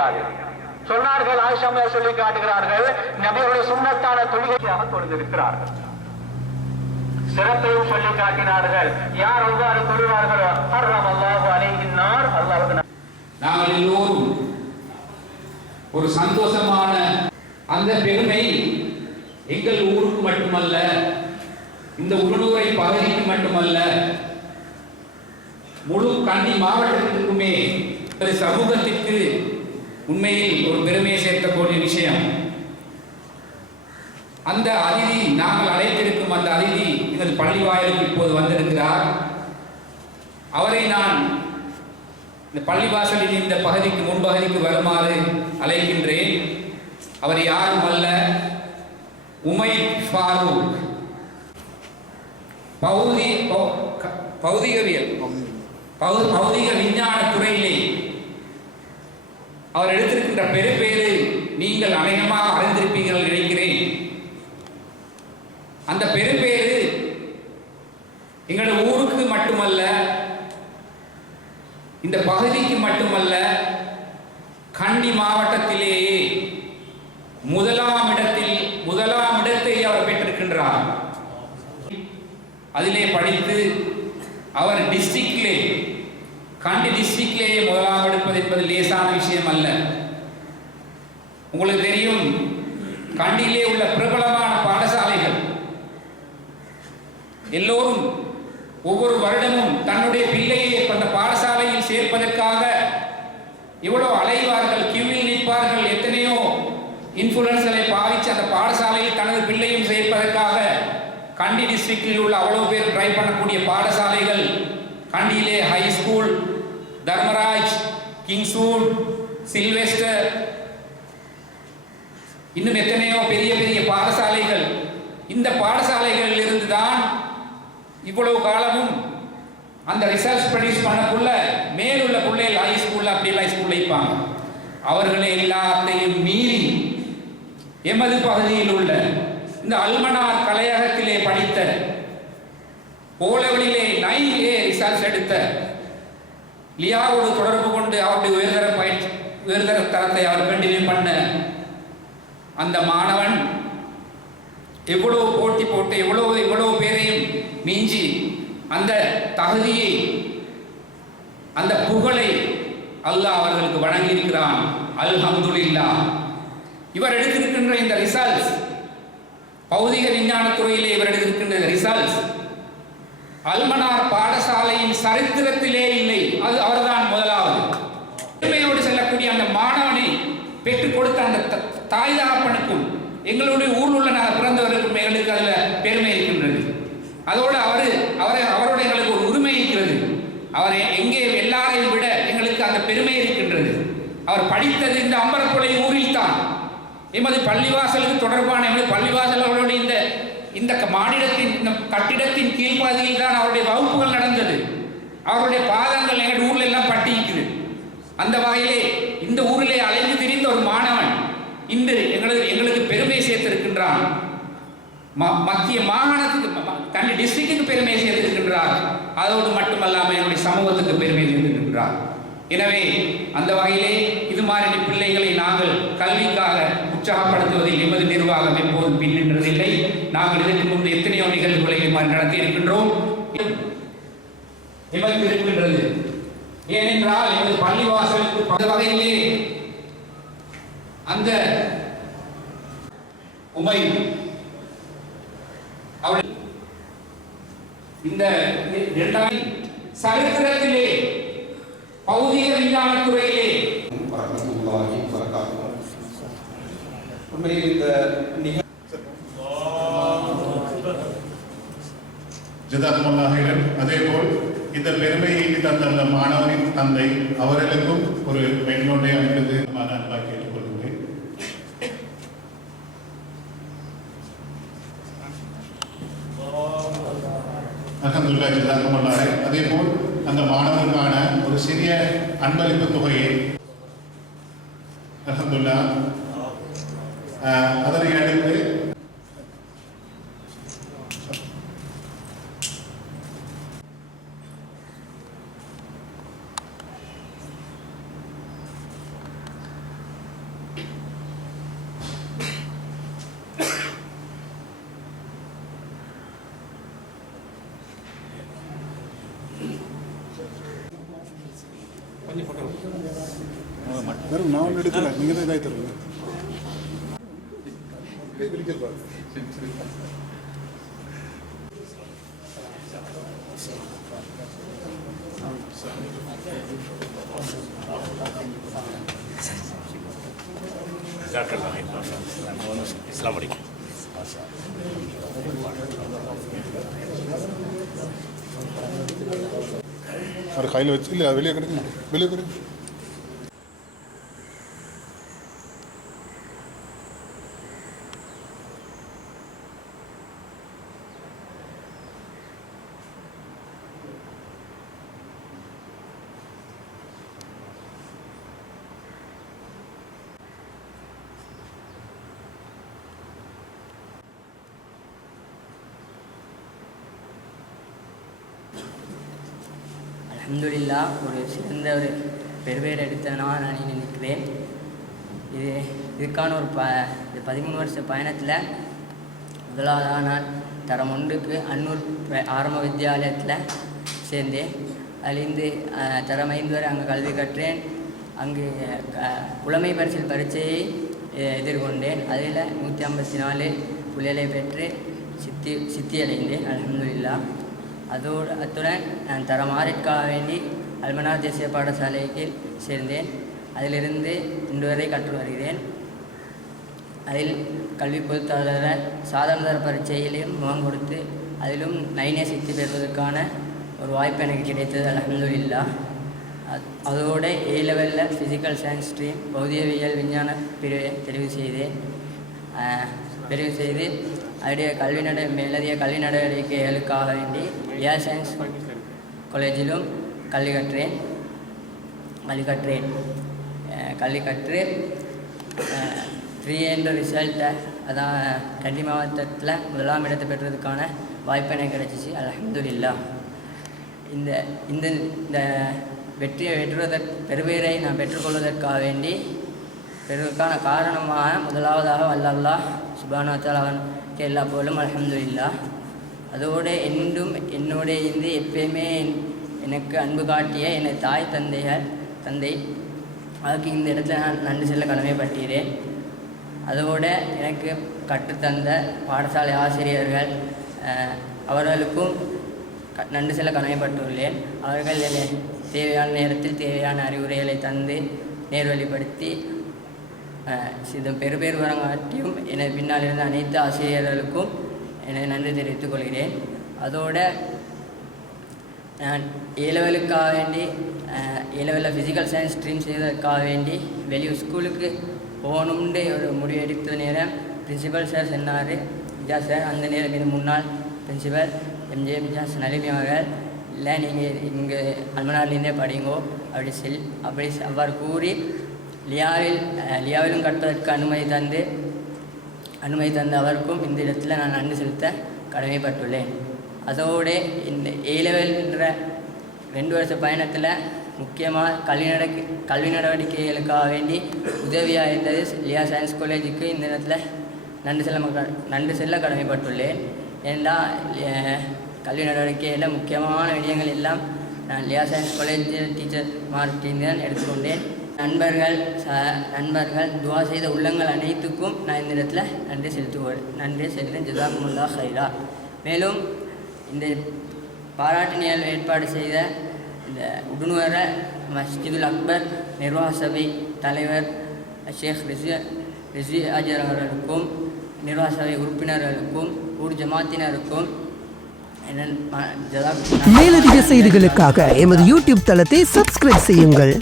கிடையாது. சொன்னார்கள், ஆயிஷா சொல்லி காட்டுகிறார்கள், நபியுடைய சுன்னத்தான தொழுகையாக தொழுதிருக்கிறார்கள். சிறப்பையும் சொல்லி காட்டினார்கள். யார் அவ்வாறு தொழுவார்களோ ஹர்ரமல்லாஹு அலைஹின்னார், அல்லாஹ்வுக்கு நாங்கள் எல்லோரும் ஒரு சந்தோஷமான அந்த பெருமை எங்கள் ஊருக்கு மட்டுமல்ல, இந்த உள்ளூரை பகுதிக்கு மட்டுமல்ல, முழு கண்டி மாவட்டத்திற்குமே சமூகத்திற்கு உண்மையில் ஒரு பெருமையை சேர்க்கக்கூடிய விஷயம். அந்த அதிதி, நாங்கள் அழைத்திருக்கும் அந்த அதிதி எங்கள் பள்ளி வாயிலுக்கு இப்போது வந்திருக்கிறார். அவரை நான் இந்த பள்ளிவாசலின் இந்த பகுதிக்கு முன்பகுதிக்கு வருமாறு அழைக்கின்றேன். அவர் யாரும் அல்ல, உமைர் ஃபாரூக். பௌதிக விஞ்ஞான துறையிலே அவர் எடுத்திருக்கின்ற பெருப்பேறு நீங்கள் அநேகமாக அறிந்திருப்பீர்கள் நினைக்கிறேன். அந்த பெருப்பேறு எங்களுடைய ஊருக்கு மட்டுமல்ல, இந்த பகுதிக்கு மட்டுமல்ல, கண்டி மாவட்டத்திலேயே முதலாம் இடத்தை அவர் பெற்றிருக்கின்றார். அதிலே படித்து அவர் டிஸ்ட்ரிக்டிலே, கண்டி டிஸ்ட்ரிக்டிலேயே முதலாம் எடுப்பது என்பது லேசான விஷயம் அல்ல. உங்களுக்கு தெரியும், கண்டியிலே உள்ள பிரபலமான பாடசாலைகள் எல்லோரும் ஒவ்வொரு வருடமும் தன்னுடைய பிள்ளையை அந்த பாடசாலையில் சேர்ப்பதற்காக எவ்வளவு அலைவார்கள், கியூவில் நிற்பார்கள். எத்தனையோ இன்ஃபுளுன்ஸ்களை பாவித்து அந்த பாடசாலையில் தனது பிள்ளையும் சேர்ப்பதற்காக கண்டி டிஸ்ட்ரிக்டில் உள்ள அவ்வளவு பேர் ட்ரை பண்ணக்கூடிய பாடசாலைகள் கண்டியிலே high school, Dharmaraj, Kingswood, Sylvester, இன்னும் எத்தனையோ பெரிய பெரிய பாடசாலைகள். இந்த பாடசாலைகளில் இருந்துதான் இவ்வளவு காலமும் அந்த ரிசர்ச் ப்ரொடியூஸ் பண்ணக்குள்ள மேலுள்ள பிள்ளைகள் ஹை ஸ்கூல்ல அப்படிலாம் ஸ்கூல்ல வைப்பாங்க. அவர்களை எல்லாத்தையும் மீறி எமது பகுதியில் உள்ள இந்த அல்மனார் கலையகத்திலே படித்த, ஓலெவலிலே 9A ரிசர்ச் எடுத்த, லியாவோடு தொடர்பு கொண்டு அவருடைய உயர்தர தரத்தை அவர் கண்டினியூ பண்ண அந்த மாணவன் எவ்வளவு போட்டி போட்டு எவ்வளவு பேரையும் மிஞ்சி அந்த தகுதியை, அந்த புகழை அல்லாஹ் அவர்களுக்கு வழங்கி இருக்கிறான். அல்ஹம்துலில்லாஹ். இவர் எடுத்திருக்கின்ற இந்த ரிசல்ட்ஸ், பௌதிக விஞ்ஞான துறையிலே இவர் எடுத்திருக்கின்ற ரிசல்ட்ஸ் அல்மனார் பாடசாலையின் சரித்திரத்திலே இல்லை. அது அவர்தான் முதலாவது. பெருமையோடு செல்லக்கூடிய அந்த மாணவனை பெற்றுக் கொடுத்த அந்த தாய் தகப்பனுக்கும் எங்களுடைய ஊரில் உள்ள பிறந்தவர்களுக்கும் எங்களுக்கு அதில் பெருமை இருக்கின்றது. அதோடு அவரோட எங்களுக்கு ஒரு உரிமை இருக்கிறது. அவர் எங்கே எல்லாரையும் விட எங்களுக்கு அந்த பெருமை இருக்கின்றது. அவர் படித்தது இந்த அம்பரப்புழை ஊரில் தான். எமது பள்ளிவாசலுக்கு தொடர்பான எமது பள்ளிவாசல் அவருடைய இந்த மாநிலத்தின் இந்த கட்டிடத்தின் கீழ்ப்பகுதியில் தான் அவருடைய வகுப்புகள் நடந்தது. அவருடைய பாதங்கள் எங்கள் ஊரில் எல்லாம் பட்டிக்குது. அந்த வகையிலே இந்த ஊரிலே அலைந்து திரிந்த ஒரு மாணவன் இன்று எங்களுக்கு பெருமை சேர்த்திருக்கின்றான். மத்திய மாகாணத்துக்கு, கண்டி டிஸ்ட்ரிக்டுக்கு பெருமை சேர்த்திருக்கின்றார். அதோடு மட்டுமல்லாமல் என்னுடைய சமூகத்துக்கு பெருமை சேர்த்திருக்கின்றார். எனவே அந்த வகையிலே இது மாதிரி பிள்ளைகளை நாங்கள் கல்விக்காக உற்சாகப்படுத்துவதில் எமது நிர்வாகம் எப்போதும் பின்னின்றதில்லை. நாங்கள் இதற்கு முன்பு எத்தனையோ நிகழ்வுகளை நடத்தி இருக்கின்றோம். எமக்கு இருக்கின்றது. ஏனென்றால் எமது பள்ளிவாசலுக்கு பல வகையிலே அந்த உமைர் அவள் இந்த சரித்திரத்திலே பௌதிக விஞ்ஞான துறையிலே உண்மையில் இந்த ஜஸாக்குமுல்லாஹ். அதேபோல் இந்த பெருமையை தந்த அந்த மாணவனின் தந்தை அவர்களுக்கும் ஒரு பெண்ணோடைய அன்பது அன்பாக கேட்டுக்கொள்கிறேன். அல்ஹம்துலில்லாஹ், ஜஸாக்குமுல்லாஹ். அதேபோல் அந்த மாணவனுக்கான ஒரு சிறிய அன்பளிப்பு தொகையை அல்ஹம்துலில்லாஹ் அதனை அடுத்து வெறும் நான் ஒன்று எடுக்கல, நீங்கள் தான் இதாகி தருவீங்க. இஸ்லாம் படிக்கும் அது கையில் வச்சு இல்லை, வெளியே கிடைக்கும், வெளியே கிடைக்கும். அல்ஹம்துலில்லா, ஒரு சிறந்த ஒரு பெருவேர் எடுத்தனாக நான் நினைக்கிறேன். இதுக்கான ஒரு 13 வருஷ பயணத்தில் முதலாவதாக நான் தரம் 1க்கு அன்னூர் ஆரம்ப வித்தியாலயத்தில் சேர்ந்தேன். அதிலிருந்து தரம் 5 வரை அங்கே கல்வி கற்றேன். அங்கு புலமை பரிசில் பரீட்சையை எதிர்கொண்டேன். அதில் 154 புள்ளிகளை பெற்று சித்தி அடைந்தேன். அல்ஹம்துலில்லா. அத்துடன் நான் தரம் 6ற்காக வேண்டி அல்மனார் தேசிய பாடசாலைக்கு சேர்ந்தேன். அதிலிருந்து இன்று வரை கற்று வருகிறேன். அதில் கல்வி பொதுத்தாளர் சாதாரண பரீட்சையிலும் முகம் கொடுத்து அதிலும் 9A சித்தி பெறுவதற்கான ஒரு வாய்ப்பு எனக்கு கிடைத்தது. அல்ஹம்துலில்லா. அதோடு A லெவலில் ஃபிசிக்கல் சயின்ஸ் ஸ்ட்ரீம் பௌதிகவியல் விஞ்ஞான பிரிவை தெரிவு செய்து அதனுடைய மேலதிக கல்வி நடவடிக்கைகளுக்காக வேண்டி ஏர் சயின்ஸ் காலேஜிலும் கல்வி கற்று 3 என்ற ரிசல்ட்டை அதான் கண்டி மாவட்டத்தில் 1ஆம் இடத்தை பெற்றதுக்கான வாய்ப்பு எனக்கு கிடைச்சிச்சு. அல்ஹம்துலில்லா. இந்த வெற்றியை பெருவேரை நான் பெற்றுக்கொள்வதற்காக வேண்டி பெறுவதற்கான காரணமாக முதலாவதாக அல்லாஹ் சுப்ஹானஹு வ தஆலா அவனுக்கு எல்லா புகழும். அல்ஹம்துலில்லா. அதோடு என்னோட இருந்து எப்பயுமே எனக்கு அன்பு காட்டிய எனது தாய் தந்தை அதுக்கு இந்த இடத்துல நான் நன்றி செல்ல கடமைப்பட்டேன். அதோடு எனக்கு கற்றுத்தந்த பாடசாலை ஆசிரியர்கள் அவர்களுக்கும் நன்றி செல்ல கடமைப்பட்டுள்ளேன். அவர்கள் என்னை தேவையான நேரத்தில் தேவையான அறிவுரைகளை தந்து நேர்வழிப்படுத்தி பெரு வரங்காட்டியும் எனது பின்னால் இருந்த அனைத்து ஆசிரியர்களுக்கும் என்னை நன்றி தெரிவித்துக் கொள்கிறேன். அதோடு நான் A லெவலுக்காக வேண்டி A லெவலில் ஃபிசிக்கல் சயின்ஸ் ஸ்ட்ரீம் செய்வதற்காக வேண்டி வெளியூர் ஸ்கூலுக்கு போகணும்னு ஒரு முடிவு எடுத்த நேரம் பிரின்சிபல் சார் சொன்னார். மிஜாஸ் சார் அந்த நேரம் இது முன்னாள் பிரின்சிபல் MJ மிஜாஸ் நலிமி அவர்கள், இல்லை நீங்கள் இங்கே அல்மனார்லேருந்தே படிங்கோ அப்படி அவ்வாறு கூறி லியாவிலும் கற்பதற்கு அனுமதி தந்து அவருக்கும் இந்த இடத்துல நான் நன்றி செலுத்த கடமைப்பட்டுள்ளேன். அதோடு இந்த A லெவல்ன்ற 2 வருஷ பயணத்தில் முக்கியமாக கல்வி நடவடிக்கைகளுக்காக வேண்டி உதவியாக இருந்தது லியா சயின்ஸ் காலேஜுக்கு இந்த இடத்துல நன்றி செல்ல கடமைப்பட்டுள்ளேன். ஏன்னா கல்வி நடவடிக்கையில் முக்கியமான விடயங்கள் எல்லாம் நான் லியா சயின்ஸ் காலேஜ் டீச்சர் மார்க்கிங் தான் எடுத்துக்கொண்டேன். நண்பர்கள் துவா செய்த உள்ளங்கள் அனைத்துக்கும் நான் இந்த இடத்துல நன்றி செலுத்துகிறேன். ஜஸாக்குமுல்லாஹ் ஹைரா. மேலும் இந்த பாராட்டு நிகழ்வு ஏற்பாடு செய்த இந்த உடுனுவர மஸ்ஜிதுல் அக்பர் நிர்வாக சபை தலைவர் ஷேக் ரிஸ்வி ஆஜர் அவர்களுக்கும் நிர்வாக சபை உறுப்பினர்களுக்கும் ஊர் ஜமாத்தினருக்கும் மேலதிக செய்திகளுக்காக எமது யூடியூப் தளத்தை சப்ஸ்கிரைப் செய்யுங்கள்.